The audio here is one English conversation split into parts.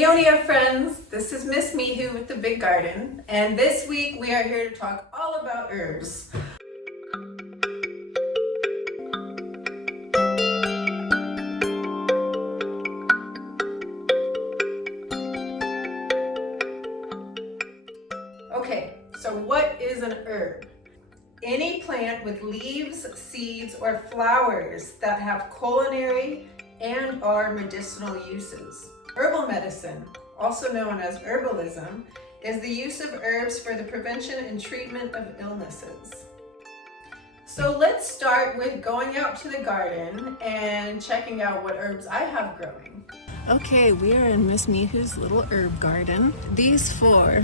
Leonia friends, this is Miss Mihu with the Big Garden, and this week we are here to talk all about herbs. Okay, so what is an herb? Any plant with leaves, seeds, or flowers that have culinary and or medicinal uses. Herbal medicine, also known as herbalism, is the use of herbs for the prevention and treatment of illnesses. So let's start with going out to the garden and checking out what herbs I have growing. Okay, we are in Miss Mihu's little herb garden. These four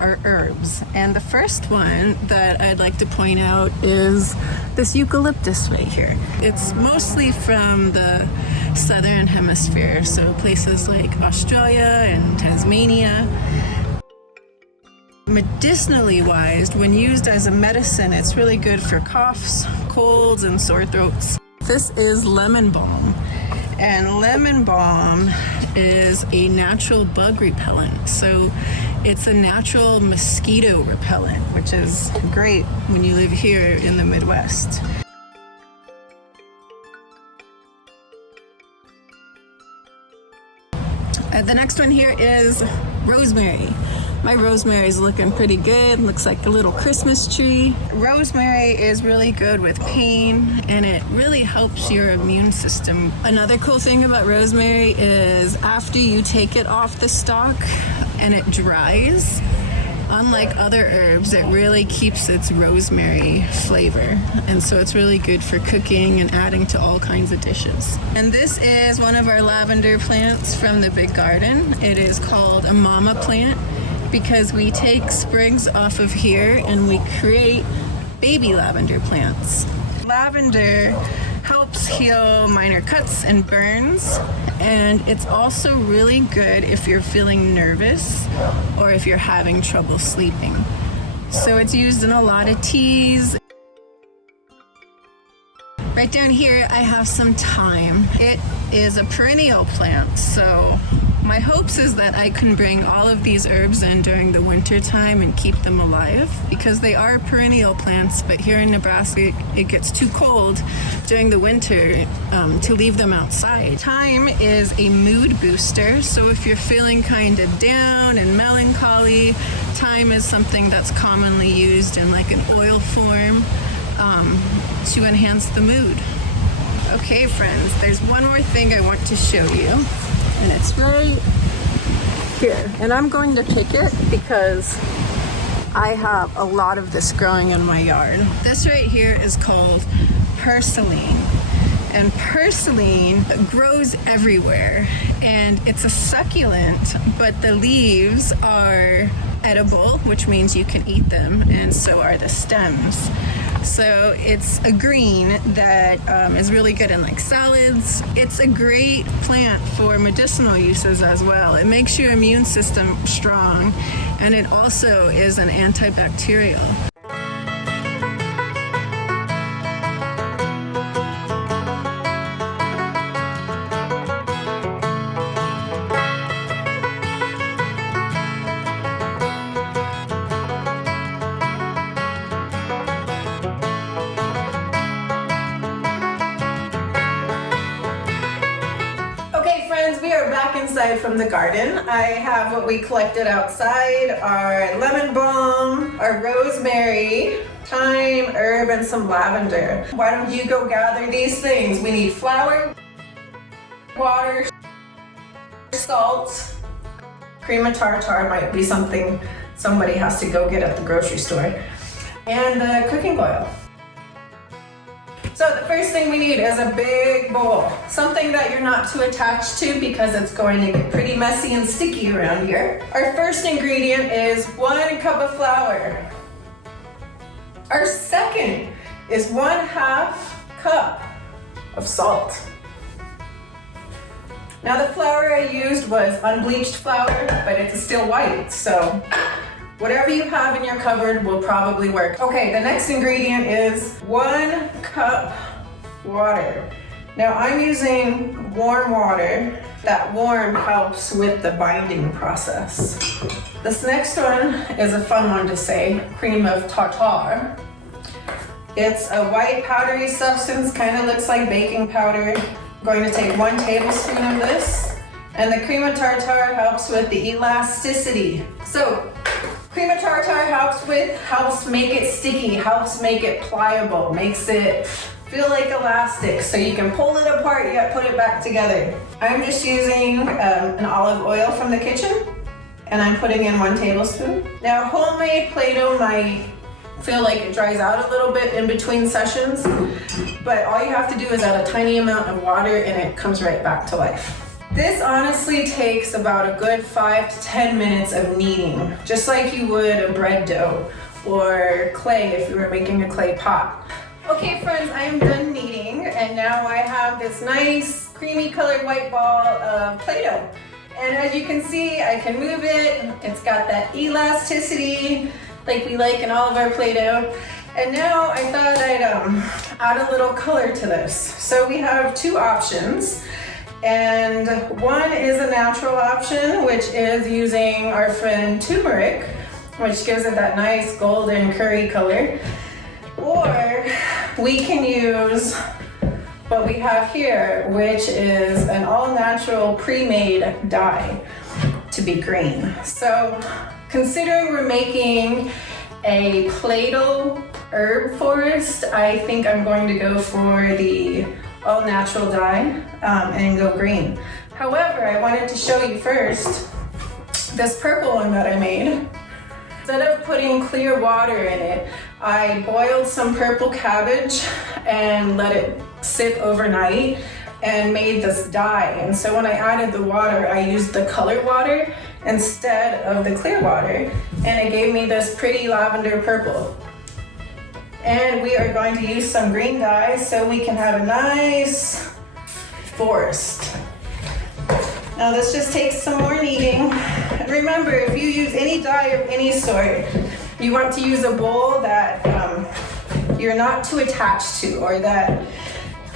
are herbs, and the first one that I'd like to point out is this eucalyptus right here. It's mostly from the southern hemisphere, so places like Australia and Tasmania. Medicinally wise, when used as a medicine, it's really good for coughs, colds, and sore throats. This is lemon balm, and lemon balm is a natural bug repellent. So it's a natural mosquito repellent, which is great when you live here in the Midwest. The next one here is rosemary. My rosemary is looking pretty good. Looks like a little Christmas tree. Rosemary is really good with pain, and it really helps your immune system. Another cool thing about rosemary is after you take it off the stalk and it dries, unlike other herbs, it really keeps its rosemary flavor. And so it's really good for cooking and adding to all kinds of dishes. And this is one of our lavender plants from the Big Garden. It is called a mama plant because we take sprigs off of here and we create baby lavender plants. Lavender helps heal minor cuts and burns, and it's also really good if you're feeling nervous or if you're having trouble sleeping. So it's used in a lot of teas. Right down here I have some thyme. It is a perennial plant, so my hopes is that I can bring all of these herbs in during the winter time and keep them alive, because they are perennial plants, but here in Nebraska it gets too cold during the winter to leave them outside. Thyme is a mood booster, so if you're feeling kind of down and melancholy, thyme is something that's commonly used in like an oil form to enhance the mood. Okay friends, there's one more thing I want to show you, and it's right here. And I'm going to pick it because I have a lot of this growing in my yard. This right here is called purslane. And purslane grows everywhere, and it's a succulent, but the leaves are edible, which means you can eat them, and so are the stems. So it's a green that is really good in like salads. It's a great plant for medicinal uses as well. It makes your immune system strong, and it also is an antibacterial. We are back inside from the garden. I have what we collected outside: our lemon balm, our rosemary, thyme, herb, and some lavender. Why don't you go gather these things? We need flour, water, salt, cream of tartar might be something somebody has to go get at the grocery store, and cooking oil. So the first thing we need is a big bowl, something that you're not too attached to because it's going to get pretty messy and sticky around here. Our first ingredient is 1 cup of flour. Our second is 1/2 cup of salt. Now the flour I used was unbleached flour, but it's still white, so whatever you have in your cupboard will probably work. Okay, the next ingredient is 1 cup water. Now I'm using warm water that warm helps with the binding process. This next one is a fun one to say, cream of tartar. It's a white powdery substance, kind of looks like baking powder. I'm going to take 1 tablespoon of this, and the cream of tartar helps with the elasticity. So, cream of tartar helps make it sticky, helps make it pliable, makes it feel like elastic, so you can pull it apart yet put it back together. I'm just using an olive oil from the kitchen, and I'm putting in 1 tablespoon. Now, homemade Play-Doh might feel like it dries out a little bit in between sessions, but all you have to do is add a tiny amount of water and it comes right back to life. This honestly takes about a good 5 to 10 minutes of kneading, just like you would a bread dough or clay if you were making a clay pot. Okay friends, I am done kneading, and now I have this nice creamy colored white ball of Play-Doh. And as you can see, I can move it. It's got that elasticity like we like in all of our Play-Doh. And now I thought I'd add a little color to this. So we have 2 options. And one is a natural option, which is using our friend turmeric, which gives it that nice golden curry color. Or we can use what we have here, which is an all-natural pre-made dye to be green. So considering we're making a Play-Doh herb forest, I think I'm going to go for the all-natural dye and go green. However, I wanted to show you first this purple one that I made. Instead of putting clear water in it, I boiled some purple cabbage and let it sit overnight and made this dye. And so when I added the water, I used the colored water instead of the clear water, and it gave me this pretty lavender purple. And we are going to use some green dye so we can have a nice forest. Now this just takes some more kneading. And remember, if you use any dye of any sort, you want to use a bowl that you're not too attached to, or that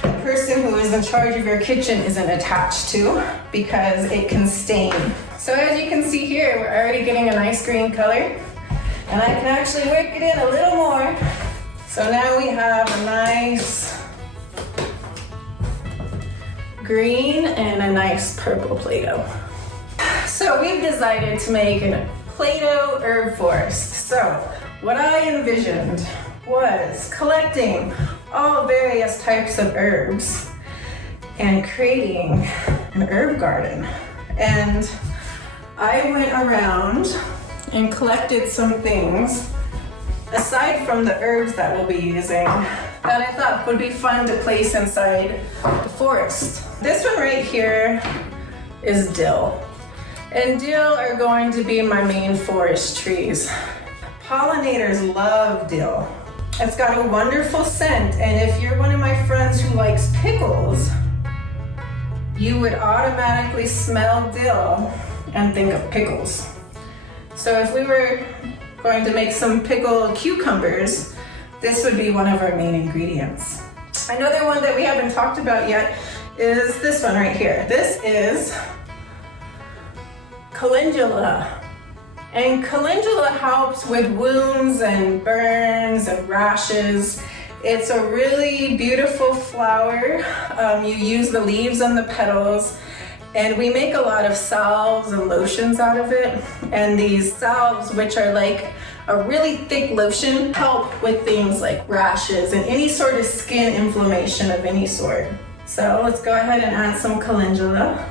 the person who is in charge of your kitchen isn't attached to, because it can stain. So as you can see here, we're already getting a nice green color, and I can actually work it in a little more. So now we have a nice green and a nice purple Play-Doh. So we've decided to make a Play-Doh herb forest. So what I envisioned was collecting all various types of herbs and creating an herb garden. And I went around and collected some things aside from the herbs that we'll be using that I thought would be fun to place inside the forest. This one right here is dill. And dill are going to be my main forest trees. Pollinators love dill. It's got a wonderful scent, and if you're one of my friends who likes pickles, you would automatically smell dill and think of pickles. So if we were going to make some pickled cucumbers, this would be one of our main ingredients. Another one that we haven't talked about yet is this one right here. This is calendula. And calendula helps with wounds and burns and rashes. It's a really beautiful flower. You use the leaves and the petals, and we make a lot of salves and lotions out of it. And these salves, which are like a really thick lotion, help with things like rashes and any sort of skin inflammation of any sort. So let's go ahead and add some calendula.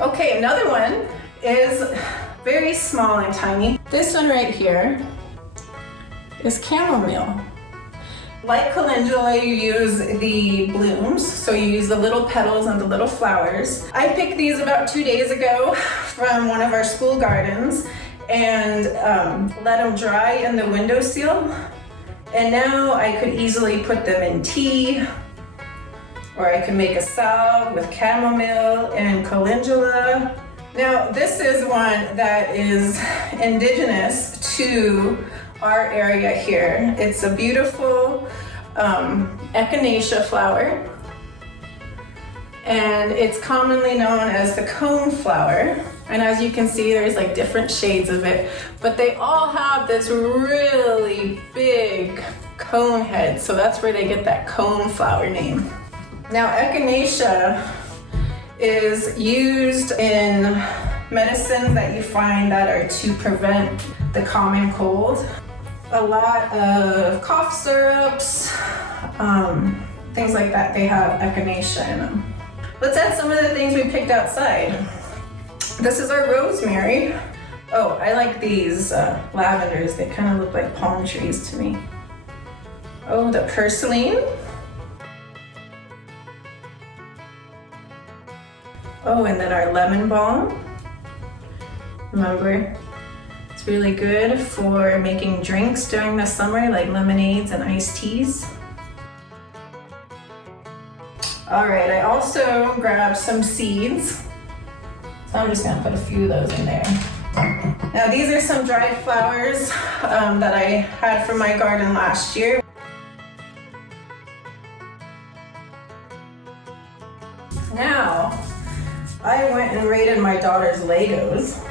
Okay, another one is very small and tiny. This one right here is chamomile. Like calendula, you use the blooms, so you use the little petals and the little flowers. I picked these about 2 days ago from one of our school gardens and let them dry in the windowsill. And now I could easily put them in tea, or I can make a salve with chamomile and calendula. Now, this is one that is indigenous to our area here. It's a beautiful echinacea flower, and it's commonly known as the cone flower. And as you can see, there's like different shades of it, but they all have this really big cone head, so that's where they get that cone flower name. Now, echinacea is used in medicines that you find that are to prevent the common cold. A lot of cough syrups, things like that, they have echinacea in them. Let's add some of the things we picked outside. This is our rosemary. Oh, I like these lavenders. They kind of look like palm trees to me. Oh, the purslane. Oh, and then our lemon balm. Remember, it's really good for making drinks during the summer, like lemonades and iced teas. All right, I also grabbed some seeds. So I'm just gonna put a few of those in there. Now these are some dried flowers that I had from my garden last year. Now, I went and raided my daughter's Legos,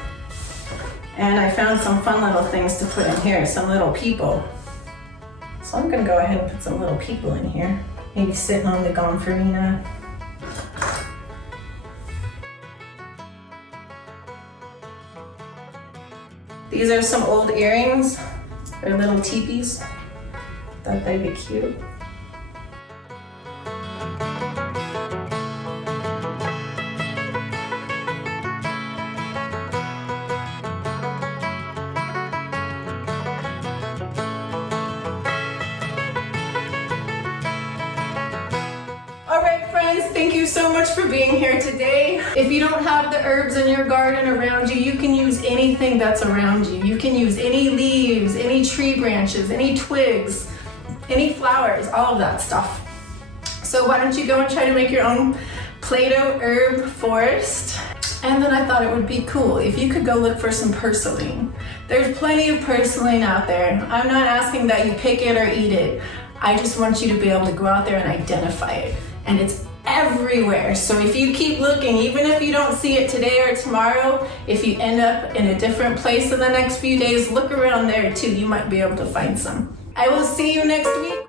and I found some fun little things to put in here, some little people. So I'm gonna go ahead and put some little people in here. Maybe sitting on the Gonferina. These are some old earrings. They're little teepees. Thought they'd be cute. Thank you so much for being here today. If you don't have the herbs in your garden around you, you can use anything that's around you. You can use any leaves, any tree branches, any twigs, any flowers, all of that stuff. So why don't you go and try to make your own Play-Doh herb forest? And then I thought it would be cool if you could go look for some purslane. There's plenty of purslane out there. I'm not asking that you pick it or eat it. I just want you to be able to go out there and identify it. And it's everywhere. So if you keep looking, even if you don't see it today or tomorrow, if you end up in a different place in the next few days, look around there too. You might be able to find some. I will see you next week.